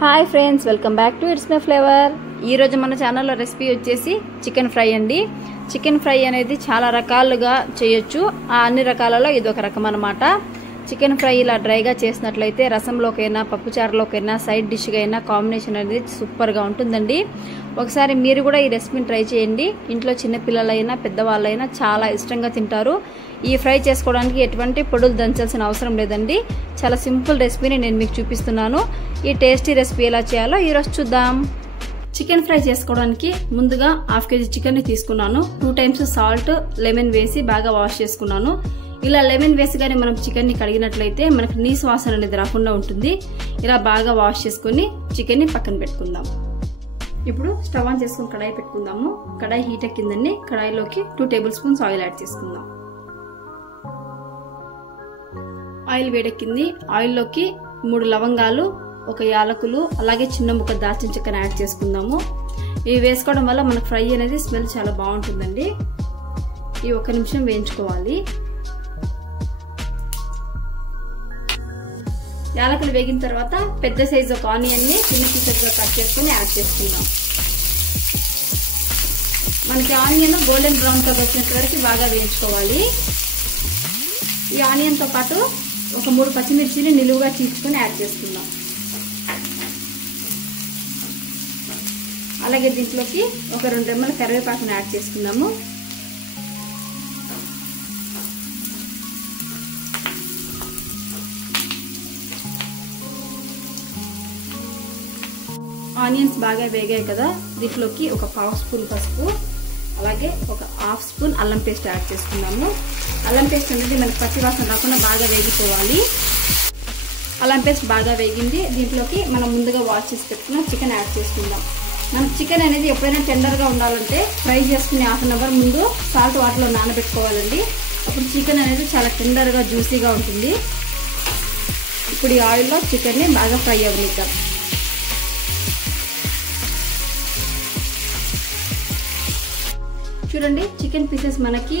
Hi friends, welcome back to it's my flavour. ఈరోజు మన ఛానల్లో రెసిపీ వచ్చేసి చికెన్ ఫ్రై అండి. చికెన్ ఫ్రై అనేది చాలా రకాలుగా చేయొచ్చు. ఆ అన్ని రకాలలో ఇది ఒక రకం అనమాట. చికెన్ ఫ్రై ఇలా డ్రైగా చేసినట్లయితే రసంలోకైనా పప్పుచారులోకైనా సైడ్ డిష్గా అయినా కాంబినేషన్ అనేది సూపర్గా ఉంటుందండి. ఒకసారి మీరు కూడా ఈ రెసిపీని ట్రై చేయండి. ఇంట్లో చిన్నపిల్లలైనా పెద్దవాళ్ళైనా చాలా ఇష్టంగా తింటారు. ఈ ఫ్రై చేసుకోవడానికి ఎటువంటి పొడులు దంచాల్సిన అవసరం లేదండి. చాలా సింపుల్ రెసిపీని నేను మీకు చూపిస్తున్నాను. ఈ టేస్టీ రెసిపీ ఎలా చేయాలో ఈరోజు చూద్దాం. చికెన్ ఫ్రై చేసుకోవడానికి ముందుగా 1/2 kg చికెన్ తీసుకున్నాను. 2 times సాల్ట్, లెమన్ వేసి బాగా వాష్ చేసుకున్నాను. ఇలా లెమన్ వేసిగానే మనం చికెన్ ని కడిగినట్లయితే మనకి నీసు వాసన అనేది రాకుండా ఉంటుంది. ఇలా బాగా వాష్ చేసుకుని చికెన్ ని పక్కన పెట్టుకుందాం. ఇప్పుడు స్టవ్ ఆన్ చేసుకుని కడాయి పెట్టుకుందాము. కడాయి హీట్ ఎక్కిందండి. కడాయిలోకి 2 tablespoons ఆయిల్ యాడ్ చేసుకుందాం. ఆయిల్ వేడెక్కింది. ఆయిల్లోకి 3 లవంగాలు, 1 యాలకులు, అలాగే చిన్న ముక్క దాల్చిన చెక్కను యాడ్ చేసుకుందాము. ఇవి వేసుకోవడం వల్ల మనకు ఫ్రై అనేది స్మెల్ చాలా బాగుంటుందండి. ఇవి 1 నిమిషం వేయించుకోవాలి. యాలకులు వేగిన తర్వాత పెద్ద సైజు ఒక ఆనియన్ ని చిన్న పీసెస్గా కట్ చేసుకుని యాడ్ చేసుకుందాం. మనకి ఆనియన్ గోల్డెన్ బ్రౌన్ కలర్ వచ్చినంత వరకు బాగా వేయించుకోవాలి. ఈ ఆనియన్ తో పాటు ఒక 3 పచ్చిమిర్చిని నిలువుగా చీల్చుకొని యాడ్ చేసుకుందాం. అలాగే దీంట్లోకి ఒక 2 రెమ్మల కరివేపాకును యాడ్ చేసుకుందాము. ఆనియన్స్ బాగా వేగాయి కదా, దీంట్లోకి ఒక 1/2 స్పూన్ పసుపు, అలాగే ఒక 1/2 స్పూన్ అల్లం పేస్ట్ యాడ్ చేసుకున్నాము. అల్లం పేస్ట్ అనేది మనకి పచ్చి వాసన రాకుండా బాగా వేగిపోవాలి. అల్లం పేస్ట్ బాగా వేగింది. దీంట్లోకి మనం ముందుగా వాష్ చేసి పెట్టుకున్న చికెన్ యాడ్ చేసుకుందాం. మనకు చికెన్ అనేది ఎప్పుడైనా టెండర్గా ఉండాలంటే ఫ్రై చేసుకుని 1/2 hour ముందు సాల్ట్ వాటర్లో నానబెట్టుకోవాలండి. అప్పుడు చికెన్ అనేది చాలా టెండర్గా జ్యూసీగా ఉంటుంది. ఇప్పుడు ఈ ఆయిల్లో చికెన్ని బాగా ఫ్రై అవ్వనిద్దాం. చూడండి, చికెన్ పీసెస్ మనకి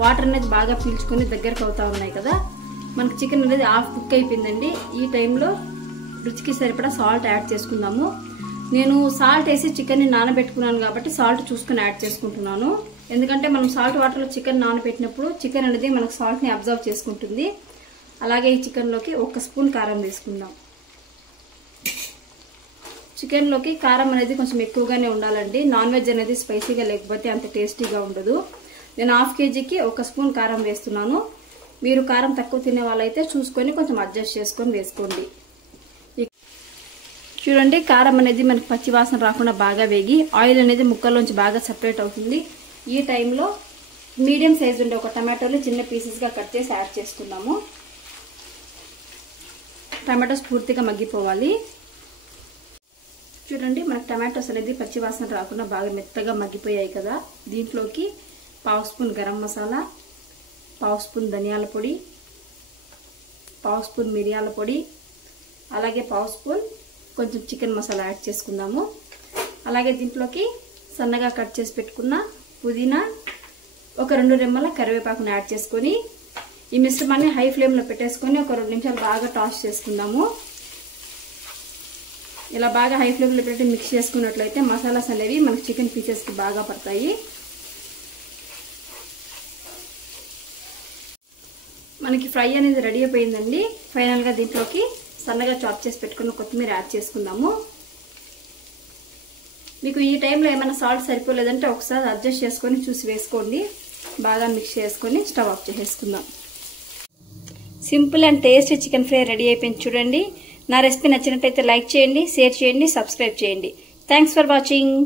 వాటర్ అనేది బాగా పీల్చుకొని దగ్గరకు అవుతా ఉన్నాయి కదా. మనకి చికెన్ అనేది హాఫ్ కుక్ అయిపోయిందండి. ఈ టైంలో రుచికి సరిపడా సాల్ట్ యాడ్ చేసుకుందాము. నేను సాల్ట్ వేసి చికెన్ని నానబెట్టుకున్నాను కాబట్టి సాల్ట్ చూసుకుని యాడ్ చేసుకుంటున్నాను. ఎందుకంటే మనం సాల్ట్ వాటర్లో చికెన్ నానబెట్టినప్పుడు చికెన్ అనేది మనకు సాల్ట్ని అబ్జర్వ్ చేసుకుంటుంది. అలాగే ఈ చికెన్లోకి 1 స్పూన్ కారం వేసుకుందాం. చికెన్లోకి కారం అనేది కొంచెం ఎక్కువగానే ఉండాలండి. నాన్ వెజ్ అనేది స్పైసీగా లేకపోతే అంత టేస్టీగా ఉండదు. నేను 1/2 kgకి 1 స్పూన్ కారం వేస్తున్నాను. మీరు కారం తక్కువ తినే వాళ్ళైతే చూసుకొని కొంచెం అడ్జస్ట్ చేసుకొని వేసుకోండి. చూడండి, కారం అనేది మనకి పచ్చి వాసన రాకుండా బాగా వేగి ఆయిల్ అనేది ముక్కల్లోంచి బాగా సెపరేట్ అవుతుంది. ఈ టైంలో మీడియం సైజ్ ఉండే ఒక టమాటోని చిన్న పీసెస్గా కట్ చేసి యాడ్ చేసుకుందాము. టమాటోస్ పూర్తిగా మగ్గిపోవాలి. చూడండి, మనకు టమాటోస్ అనేది పచ్చి వాసన రాకుండా బాగా మెత్తగా మగ్గిపోయాయి కదా. దీంట్లోకి 1/2 స్పూన్ గరం మసాలా, 1/2 స్పూన్ ధనియాల పొడి, 1/2 స్పూన్ మిరియాల పొడి, అలాగే 1/2 స్పూన్ కొంచెం చికెన్ మసాలా యాడ్ చేసుకుందాము. అలాగే దీంట్లోకి సన్నగా కట్ చేసి పెట్టుకున్న పుదీనా, ఒక 2 రెమ్మల కరివేపాకును యాడ్ చేసుకొని ఈ మిశ్రమాన్ని హై ఫ్లేమ్లో పెట్టేసుకొని ఒక 2 నిమిషాలు బాగా టాస్ చేసుకుందాము. ఇలా బాగా హై ఫ్లేమ్లో పెట్టి మిక్స్ చేసుకున్నట్లయితే మసాలాస్ అనేవి మనకి చికెన్ పీసెస్కి బాగా పడతాయి. మనకి ఫ్రై అనేది రెడీ అయిపోయిందండి. ఫైనల్గా దీంట్లోకి సన్నగా చాప్ చేసి పెట్టుకున్న కొత్తిమీర యాడ్ చేసుకుందాము. మీకు ఈ టైంలో ఏమైనా సాల్ట్ సరిపోలేదంటే ఒకసారి అడ్జస్ట్ చేసుకొని చూసి వేసుకోండి. బాగా మిక్స్ చేసుకొని స్టవ్ ఆఫ్ చేసేసుకుందాం. Simple and tasty chicken fry ready అయిపోయింది. చూడండి, నా రెసిపీ నచ్చినట్లయితే లైక్ చేయండి, షేర్ చేయండి, సబ్స్క్రైబ్ చేయండి. Thanks for watching.